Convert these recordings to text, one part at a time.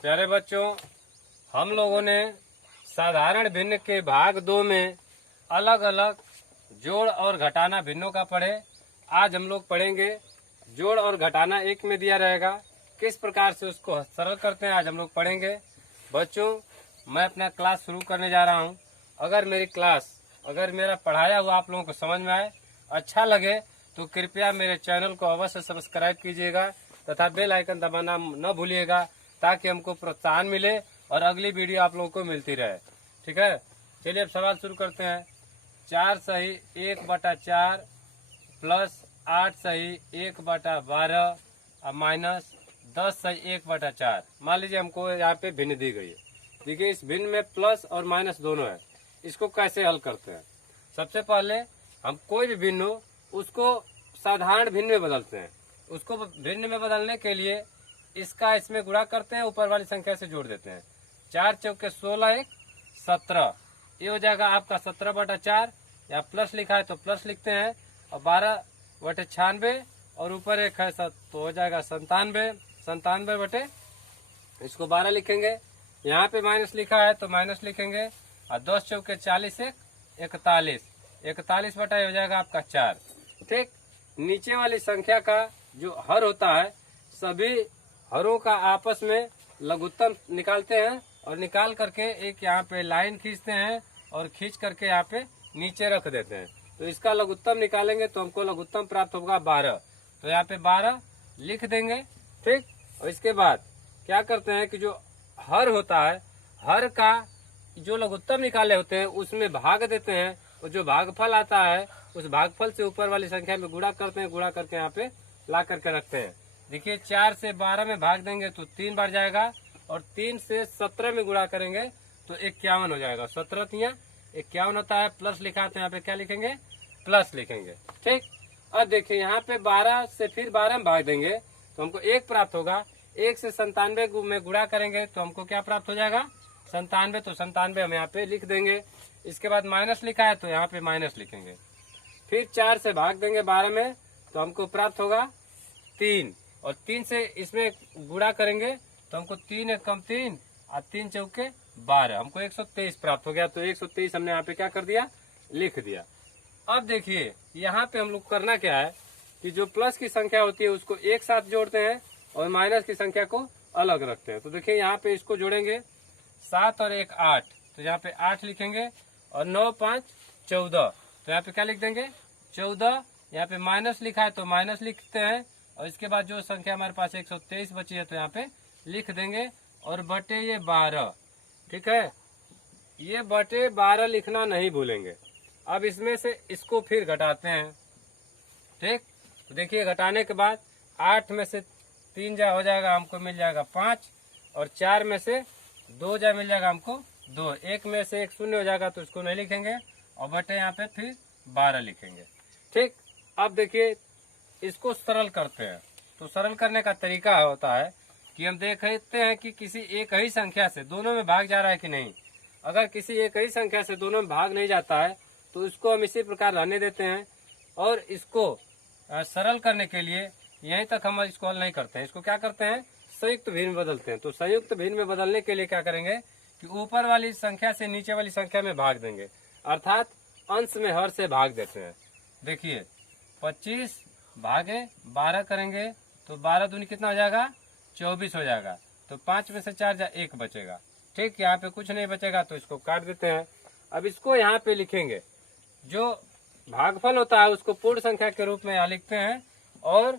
प्यारे बच्चों, हम लोगों ने साधारण भिन्न के भाग 2 में अलग अलग जोड़ और घटाना भिन्नों का पढ़े। आज हम लोग पढ़ेंगे जोड़ और घटाना एक में दिया रहेगा, किस प्रकार से उसको सरल करते हैं आज हम लोग पढ़ेंगे। बच्चों, मैं अपना क्लास शुरू करने जा रहा हूं। अगर मेरा पढ़ाया हुआ आप लोगों को समझ में आए, अच्छा लगे तो कृपया मेरे चैनल को अवश्य सब्सक्राइब कीजिएगा तथा बेल आइकन दबाना न भूलिएगा, ताकि हमको प्रोत्साहन मिले और अगली वीडियो आप लोगों को मिलती रहे। ठीक है, चलिए अब सवाल शुरू करते हैं। 4 सही 1/4 प्लस 8 सही 1/12 और माइनस 10 सही 1/4। मान लीजिए हमको यहाँ पे भिन्न दी गई है। देखिए, इस भिन्न में प्लस और माइनस दोनों है। इसको कैसे हल करते हैं? सबसे पहले हम कोई भी भिन्न हो उसको साधारण भिन्न में बदलते हैं। उसको भिन्न में बदलने के लिए इसका इसमें गुणा करते हैं, ऊपर वाली संख्या से जोड़ देते हैं। 4 चौके 16 1 17, ये हो जाएगा आपका 17/4। या प्लस लिखा है तो प्लस लिखते हैं, और 12/96 और ऊपर एक है तो हो जाएगा 97 इसको 12 लिखेंगे। यहाँ पे माइनस लिखा है तो माइनस लिखेंगे, और 10 चौके 40 1 41, 41 बटा हो जाएगा आपका 4। ठीक, नीचे वाली संख्या का जो हर होता है, सभी हरों का आपस में लघुत्तम निकालते हैं और निकाल करके एक यहाँ पे लाइन खींचते हैं और खींच करके यहाँ पे नीचे रख देते हैं। तो इसका लघुत्तम निकालेंगे तो हमको लघुत्तम प्राप्त होगा 12। तो यहाँ पे 12 लिख देंगे। ठीक, और इसके बाद क्या करते हैं कि जो हर होता है, हर का जो लघुत्तम निकाले होते हैं उसमें भाग देते हैं, और जो भागफल आता है उस भागफल से ऊपर वाली संख्या में गुणा करते हैं। गुणा करके यहाँ पे ला करके रखते हैं। देखिए, 4 से 12 में भाग देंगे तो 3 बार जाएगा, और 3 से 17 में गुणा करेंगे तो 51 हो जाएगा। 17 तिया 51 होता है। प्लस लिखा है तो यहाँ पे क्या लिखेंगे? प्लस लिखेंगे। ठीक, अब देखिए यहाँ पे 12 से फिर 12 में भाग देंगे तो हमको 1 प्राप्त होगा। 1 से 97 में गुणा करेंगे तो हमको क्या प्राप्त हो जाएगा? 97। तो 97 हम यहाँ पे लिख देंगे। इसके बाद माइनस लिखा है तो यहाँ पे माइनस लिखेंगे। फिर 4 से भाग देंगे 12 में तो हमको प्राप्त होगा 3, और 3 से इसमें गुणा करेंगे तो हमको 3 एक कम 3 और 3 चौके 12, हमको 123 प्राप्त हो गया। तो 123 हमने यहाँ पे क्या कर दिया? लिख दिया। अब देखिए यहाँ पे हम लोग करना क्या है कि जो प्लस की संख्या होती है उसको एक साथ जोड़ते हैं और माइनस की संख्या को अलग रखते हैं। तो देखिए यहाँ पे इसको जोड़ेंगे, 7 और 1 8, तो यहाँ पे 8 लिखेंगे, और 9 5 14, तो यहाँ पे क्या लिख देंगे? 14। यहाँ पे माइनस लिखा है तो माइनस लिखते हैं, और इसके बाद जो संख्या हमारे पास 123 बची है तो यहाँ पे लिख देंगे, और बटे ये 12। ठीक है, ये बटे 12 लिखना नहीं भूलेंगे। अब इसमें से इसको फिर घटाते हैं। ठीक, तो देखिए घटाने के बाद 8 में से 3 जा हो जाएगा, हमको मिल जाएगा 5, और 4 में से 2 जा मिल जाएगा हमको 2। 1 में से 1 शून्य हो जाएगा तो इसको नहीं लिखेंगे, और बटे यहाँ पे फिर 12 लिखेंगे। ठीक, अब देखिए इसको सरल करते हैं। तो सरल करने का तरीका होता है कि हम देखते हैं कि किसी एक ही संख्या से दोनों में भाग जा रहा है कि नहीं। अगर किसी एक ही संख्या से दोनों में भाग नहीं जाता है तो इसको हम इसी प्रकार रहने देते हैं, और इसको सरल करने के लिए यहीं तक हम इसको हल नहीं करते हैं। इसको क्या करते हैं? संयुक्त भिन्न में बदलते हैं। तो संयुक्त भिन्न में बदलने के लिए क्या करेंगे कि ऊपर वाली संख्या से नीचे वाली संख्या में भाग देंगे, अर्थात अंश में हर से भाग देते हैं। देखिए 25 भागे 12 करेंगे तो 12 दूनी कितना हो जाएगा? 24 हो जाएगा। तो 5 में से 4 जा 1 बचेगा। ठीक, यहाँ पे कुछ नहीं बचेगा तो इसको काट देते हैं। अब इसको यहाँ पे लिखेंगे, जो भागफल होता है उसको पूर्ण संख्या के रूप में यहाँ लिखते हैं, और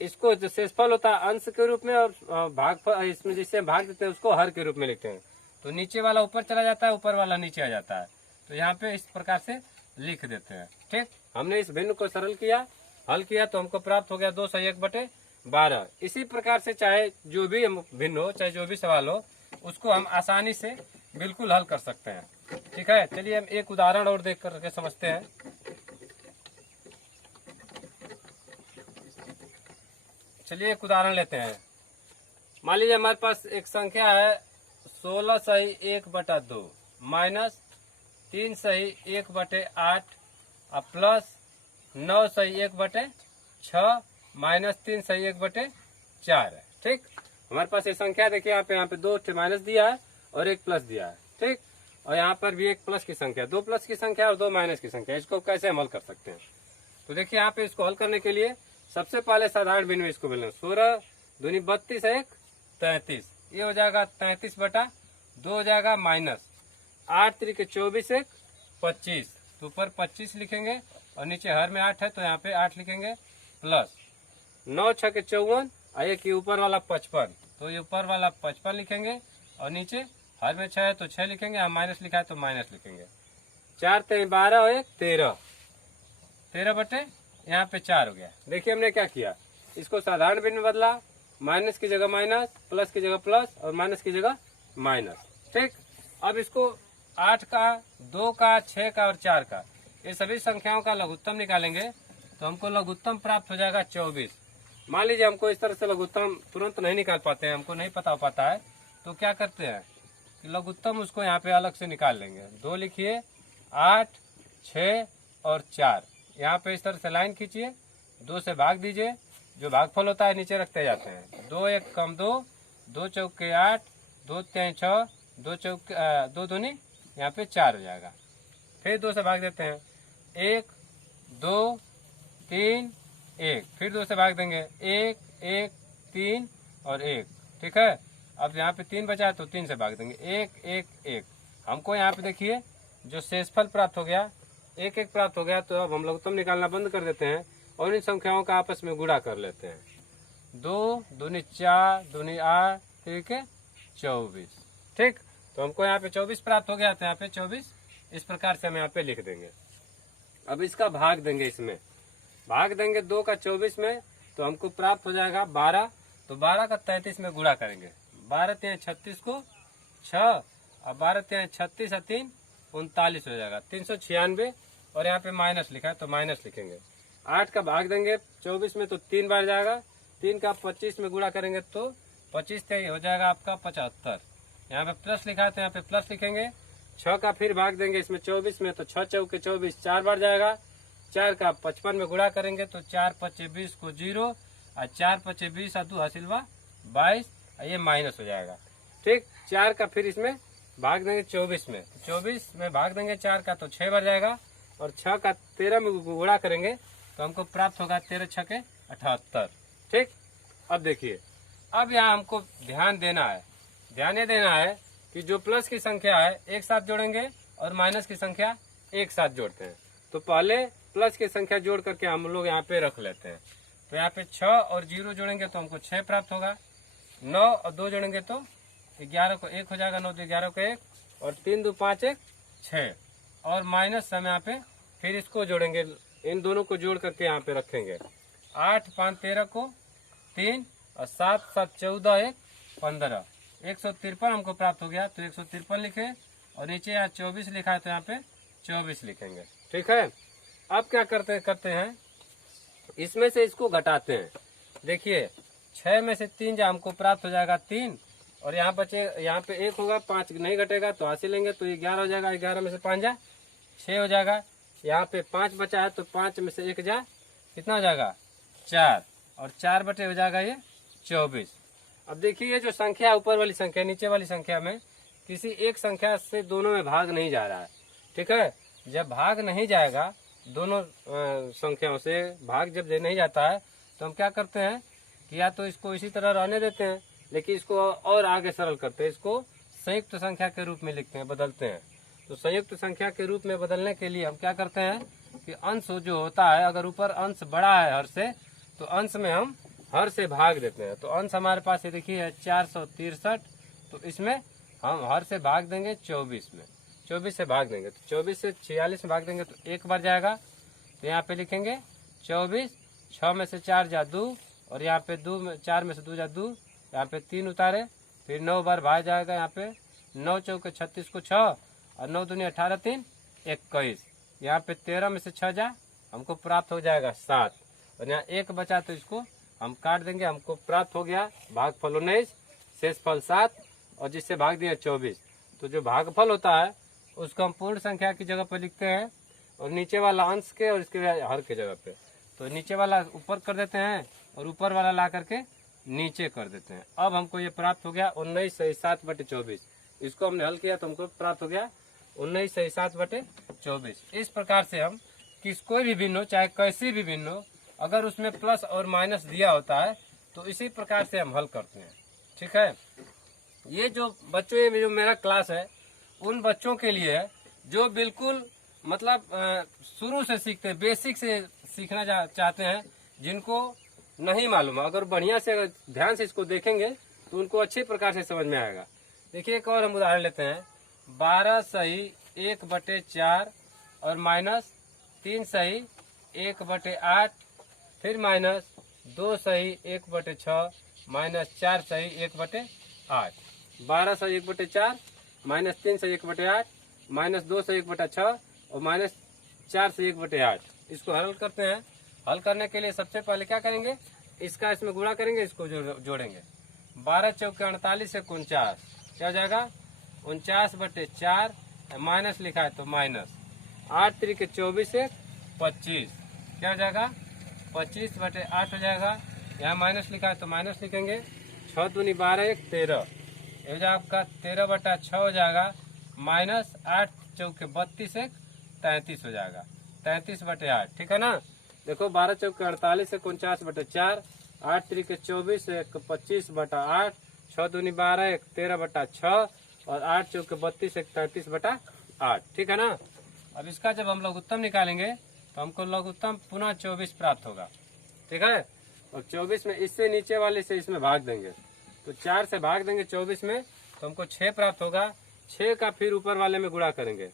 इसको जो शेषफल होता है अंश के रूप में, और भागफल इसमें जिससे भाग देते हैं उसको हर के रूप में लिखते हैं। तो नीचे वाला ऊपर चला जाता है, ऊपर वाला नीचे आ जाता है। तो यहाँ पे इस प्रकार से लिख देते हैं। ठीक, हमने इस भिन्न को सरल किया, हल किया तो हमको प्राप्त हो गया 2 सही 1/12। इसी प्रकार से चाहे जो भी भिन्न हो, चाहे जो भी सवाल हो, उसको हम आसानी से बिल्कुल हल कर सकते हैं। ठीक है, चलिए हम एक उदाहरण और देख करके समझते हैं। चलिए एक उदाहरण लेते हैं। मान लीजिए हमारे पास एक संख्या है 16 सही 1/2 माइनस 3 सही 1/8 और प्लस 9 सही 1/6 माइनस 3 सही 1/4 है। ठीक, हमारे पास ये संख्या देखिए यहाँ पे 2 माइनस दिया है और 1 प्लस दिया है, ठीक। और यहाँ पर भी 1 प्लस की संख्या, 2 प्लस की संख्या और 2 माइनस की संख्या, इसको कैसे हम हल कर सकते हैं? तो देखिए यहाँ पे इसको हल करने के लिए सबसे पहले साधारण भिन्न में इसको मिलना, 16 दूनी 32 1 33, ये हो जाएगा 33 बटा 2 हो जाएगा माइनस 8 त्रिक 24 1 25, तो ऊपर 25 लिखेंगे और नीचे हर में 8 है तो यहाँ पे 8 लिखेंगे, प्लस 9 6 के 54 और एक ऊपर वाला 55, तो ये ऊपर वाला 55 लिखेंगे और नीचे हर में 6 है तो 6 लिखेंगे, यहाँ माइनस लिखा है तो माइनस लिखेंगे। 4 3 12 और 1 13, 13 बटे यहाँ पे 4 हो गया। देखिए हमने क्या किया, इसको साधारण भिन्न में बदला, माइनस की जगह माइनस, प्लस की जगह प्लस और माइनस की जगह माइनस, ठीक। अब इसको 8 का, 2 का, 6 का और 4 का, ये सभी संख्याओं का लघुत्तम निकालेंगे तो हमको लघुत्तम प्राप्त हो जाएगा 24। मान लीजिए हमको इस तरह से लघुत्तम तुरंत नहीं निकाल पाते हैं, हमको नहीं पता हो पाता है, तो क्या करते हैं कि लघुत्तम उसको यहाँ पे अलग से निकाल लेंगे। 2 लिखिए, 8 6 और 4, यहाँ पे इस तरह से लाइन खींचिए, 2 से भाग दीजिए, जो भागफल होता है नीचे रखते जाते हैं। 2 1 कम 2, 2 चौके 8, 2 3 6, 2 चौके 2 दूनी यहाँ पे 4 हो जाएगा। फिर 2 से भाग देते हैं, 1 2 3 1, फिर 2 से भाग देंगे, 1 1 3 और 1, ठीक है। अब यहाँ पे 3 बचा है तो 3 से भाग देंगे, 1 1 1। हमको यहाँ पे देखिए जो शेषफल प्राप्त हो गया 1 1 प्राप्त हो गया, तो अब हम लघुत्तम निकालना बंद कर देते हैं और इन संख्याओं का आपस में गुणा कर लेते हैं। 2 दूनी 4 दूनी 8 ठीक है 24, ठीक। तो हमको यहाँ पे 24 प्राप्त हो गया, तो यहाँ पे 24 इस प्रकार से हम यहाँ पे लिख देंगे। अब इसका भाग देंगे, इसमें भाग देंगे 2 का 24 में, तो हमको प्राप्त हो जाएगा 12, तो 12 का 33 में गुणा करेंगे, 12 3 36 को 6 और 12 3 36 और 3 39 हो जाएगा 396, और यहाँ पे माइनस लिखा है तो माइनस लिखेंगे। 8 का भाग देंगे 24 में तो 3 बार जाएगा, 3 का 25 में गुणा करेंगे तो 25 हो जाएगा आपका 75। यहाँ पे प्लस लिखा है तो यहाँ पे प्लस लिखेंगे। 6 का फिर भाग देंगे इसमें 24 में, तो 6 चौके 24 4 बार जाएगा, 4 का 55 में गुणा करेंगे तो 4 5 20 को 0 और 4 5 20 और 2 हासिलवा 22, ये माइनस हो जाएगा, ठीक। 4 का फिर इसमें भाग देंगे 24 में, तो 24 में भाग देंगे 4 का तो 6 बार जाएगा, और 6 का 13 में गुणा करेंगे तो हमको प्राप्त होगा 13 6 के 78, ठीक। अब देखिए, अब यहाँ हमको ध्यान देना है, ध्यान ये देना है कि जो प्लस की संख्या है एक साथ जोड़ेंगे और माइनस की संख्या एक साथ जोड़ते हैं। तो पहले प्लस की संख्या जोड़ करके हम लोग यहाँ पे रख लेते हैं। तो यहाँ पे 6 और 0 जोड़ेंगे तो हमको 6 प्राप्त होगा, 9 और 2 जोड़ेंगे तो 11 को 1 हो जाएगा, 9 2 11 को 1 और 3 2 5 1 6, और माइनस हम यहाँ पे फिर इसको जोड़ेंगे, इन दोनों को जोड़ करके यहाँ पे रखेंगे। 8 5 13 को 3 और 7 7 14 1 15, 153 हमको प्राप्त हो गया, तो 153 लिखे, और नीचे यहाँ 24 लिखा है तो यहाँ पे 24 लिखेंगे, ठीक है। अब क्या करते हैं इसमें से इसको घटाते हैं। देखिए 6 में से 3 जा हमको प्राप्त हो जाएगा 3, और यहाँ बचे, यहाँ पे 1 होगा, 5 नहीं घटेगा तो हासिल लेंगे तो 11 हो जाएगा, 11 में से 5 जा 6 हो जाएगा। यहाँ पे 5 बचा है तो 5 में से 1 जा कितना हो जाएगा 4, और 4 बटे हो जाएगा ये 24। अब देखिए ये जो संख्या ऊपर वाली संख्या नीचे वाली संख्या में किसी एक संख्या से दोनों में भाग नहीं जा रहा है, ठीक है। जब भाग नहीं जाएगा दोनों संख्याओं से भाग जब नहीं जाता है तो हम क्या करते हैं कि या तो इसको इसी तरह रहने देते हैं, लेकिन इसको और आगे सरल करते हैं, इसको संयुक्त संख्या के रूप में लिखते हैं, बदलते हैं। तो संयुक्त संख्या के रूप में बदलने के लिए हम क्या करते हैं कि अंश जो होता है, अगर ऊपर अंश बड़ा है हर से, तो अंश में हम हर से भाग देते हैं। तो अंश हमारे पास ये देखिए 463, तो इसमें हम हर से भाग देंगे 24 में, 24 से भाग देंगे तो 24 से 46 में भाग देंगे तो 1 बार जाएगा, तो यहाँ पे लिखेंगे 24, 6 में से 4 जा 2, और यहाँ पे 4 में से 2 जा 2, यहाँ पे 3 उतारे, फिर 9 बार भाग जाएगा, यहाँ पे 9 चौके 36 को 6 और 9 दूनी 18 3 21, यहाँ पे 13 में से 6 जा हमको प्राप्त हो जाएगा 7, और यहाँ 1 बचा तो इसको हम काट देंगे, हमको प्राप्त हो गया भागफल 19, शेषफल 7, और जिससे भाग दिया 24। तो जो भागफल होता है उसको हम पूर्ण संख्या की जगह पर लिखते हैं, और नीचे वाला अंश के और इसके हर के जगह पे, तो नीचे वाला ऊपर कर देते हैं और ऊपर वाला ला करके नीचे कर देते हैं। अब हमको ये प्राप्त हो गया 19 सही 7/24। इसको हमने हल किया तो हमको प्राप्त हो गया 19 सही 7/24। इस प्रकार से हम कोई भी भिन्न हो, चाहे कैसी भी भिन्न हो, अगर उसमें प्लस और माइनस दिया होता है तो इसी प्रकार से हम हल करते हैं। ठीक है, ये जो बच्चों, ये जो मेरा क्लास है उन बच्चों के लिए है जो बिल्कुल मतलब शुरू से सीखते हैं, बेसिक से सीखना चाहते हैं, जिनको नहीं मालूम है। अगर बढ़िया से, अगर ध्यान से इसको देखेंगे तो उनको अच्छे प्रकार से समझ में आएगा। देखिए एक और हम उदाहरण लेते हैं। 12 सही 1/4 और माइनस 3 सही 1/8, फिर माइनस 2 सही 1/6 माइनस 4 सही 1/8। 12 सही 1/4 माइनस 3 सही 1/8 माइनस 2 सही 1/6 और माइनस 4 सही 1/8। इसको हल करते हैं। हल करने के लिए सबसे पहले क्या करेंगे, इसका इसमें गुणा करेंगे, इसको जोड़ेंगे। 12 चौके 48 से 49 क्या हो जाएगा 49/4, माइनस लिखा है तो माइनस 8 3 के 24 से 25 क्या हो जाएगा 25/8 हो जाएगा। यहाँ माइनस लिखा है तो माइनस लिखेंगे। 6 दूनी 12 1 13 ये हो जाएगा आपका 13/6 हो जाएगा। माइनस 8 चौके 32 1 33 हो जाएगा 33/8। ठीक है ना। देखो 12 चौके 48 से 49/4, 8 3 के 24 से 25/8, 6 दूनी 12 1 13/6 और 8 चौके 32 1 33/8। ठीक है ना। अब इसका जब हम लघुत्तम निकालेंगे तो हमको लघुत्तम पुनः 24 प्राप्त होगा। ठीक है, और 24 में इससे नीचे वाले से इसमें भाग देंगे तो 4 से भाग देंगे 24 में तो हमको 6 प्राप्त होगा। 6 का फिर ऊपर वाले में गुणा करेंगे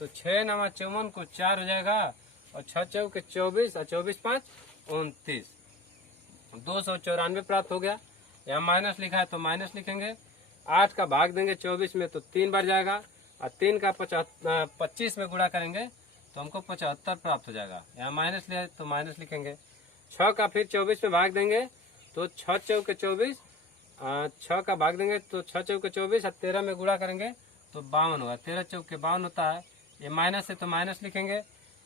तो 6 9 54 को 4 हो जाएगा और 6 चौके 24 और 24 5 29, 294 प्राप्त हो गया। यहाँ माइनस लिखा है तो माइनस लिखेंगे। 8 का भाग देंगे 24 में तो 3 बार जाएगा और 3 का 25 में गुणा करेंगे तो हमको 75 प्राप्त हो जाएगा। यहाँ माइनस लिया तो माइनस लिखेंगे। 6 का फिर 24 में भाग देंगे तो 6 चौके 24, 6 का भाग देंगे तो 6 चौके 24 और 13 में गुणा करेंगे तो 52 होगा। 13 चौके 52 होता है। ये माइनस है तो माइनस लिखेंगे।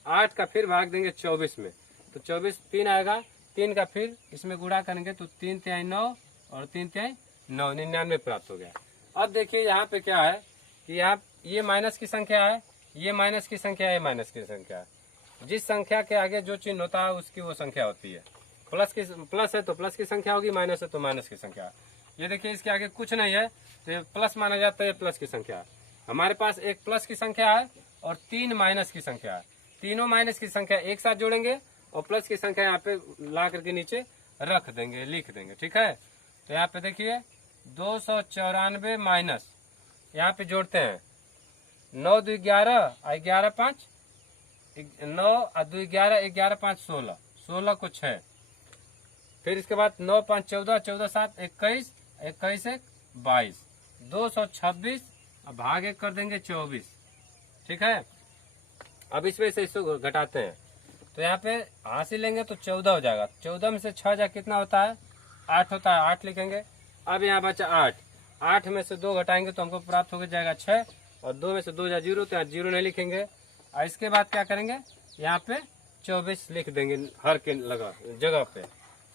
8 का फिर भाग देंगे 24 में तो 24 3 आएगा। 3 का फिर इसमें गुणा करेंगे तो 3 तिहाई 9 और 3 तिहाई 9, 99 प्राप्त हो गया। अब देखिए यहाँ पे क्या है कि यहाँ ये माइनस की संख्या है, ये माइनस की संख्या है, ये माइनस की संख्या है। जिस संख्या के आगे जो चिन्ह होता है उसकी वो संख्या होती है। प्लस है तो प्लस की संख्या होगी, माइनस है तो माइनस की संख्या। ये देखिए इसके आगे कुछ नहीं है तो ये प्लस माना जाता है, ये प्लस की संख्या है। हमारे पास एक प्लस की संख्या है और 3 माइनस की संख्या है। तीनों माइनस की संख्या एक साथ जोड़ेंगे और प्लस की संख्या यहाँ पे ला करके नीचे रख देंगे, लिख देंगे। ठीक है, तो यहाँ पे देखिए 294 माइनस, यहाँ पे जोड़ते हैं 9 2 11 और 11 5 9 और 2 11 11 5 16, 16 को 6, फिर इसके बाद 9 5 14, 14 7 21, 21 1 22, 226 और भाग 1 कर देंगे 24। ठीक है, अब इसमें से इसको घटाते हैं तो यहाँ पे हासिल लेंगे तो 14 हो जाएगा। 14 में से 6 जा कितना होता है 8 होता है, 8 लिखेंगे। अब यहाँ बचा 8, 8 में से 2 घटाएंगे तो हमको प्राप्त हो जाएगा 6 और 2 में से 2 जा 0 तो यहाँ 0 नहीं लिखेंगे। और इसके बाद क्या करेंगे यहाँ पे 24 लिख देंगे हर के जगह पे।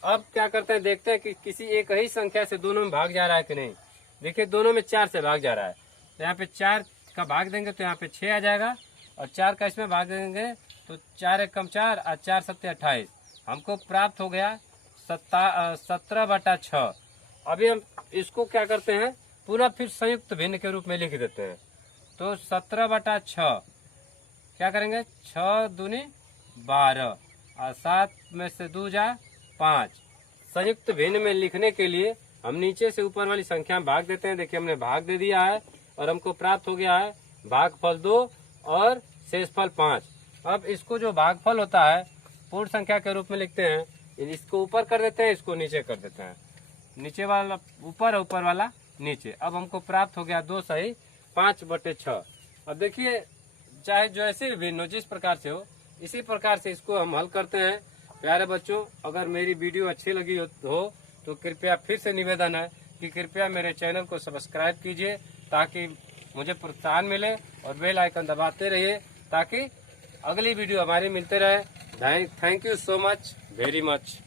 अब क्या करते हैं देखते हैं कि किसी एक ही संख्या से दोनों में भाग जा रहा है कि नहीं। देखिए दोनों में 4 से भाग जा रहा है तो यहाँ पे 4 का भाग देंगे तो यहाँ पे 6 आ जाएगा और 4 का इसमें भाग देंगे तो 4 1 कम 4 और 4 7 28। हमको प्राप्त हो गया 17/6। अभी हम इसको क्या करते हैं पूरा फिर संयुक्त भिन्न के रूप में लिख देते हैं तो 17/6 क्या करेंगे 6 दूनी 12 और 7 में से 2 जा 5। संयुक्त भिन्न में लिखने के लिए हम नीचे से ऊपर वाली संख्या में भाग देते हैं। देखिए हमने भाग दे दिया है और हमको प्राप्त हो गया है भागफल 2 और शेषफल 5। अब इसको जो भागफल होता है पूर्ण संख्या के रूप में लिखते हैं, इसको ऊपर कर देते हैं, इसको नीचे कर देते हैं। नीचे वाला ऊपर, ऊपर वाला नीचे। अब हमको प्राप्त हो गया 2 सही 5/6। अब देखिए चाहे जो ऐसे भी भिन्न हो, जिस प्रकार से हो इसी प्रकार से इसको हम हल करते हैं। प्यारे बच्चों, अगर मेरी वीडियो अच्छी लगी हो तो कृपया फिर से निवेदन है कि कृपया मेरे चैनल को सब्सक्राइब कीजिए ताकि मुझे प्रोत्साहन मिले और बेल आइकन दबाते रहिए ताकि अगली वीडियो हमारी मिलते रहे। Thank you so much, very much.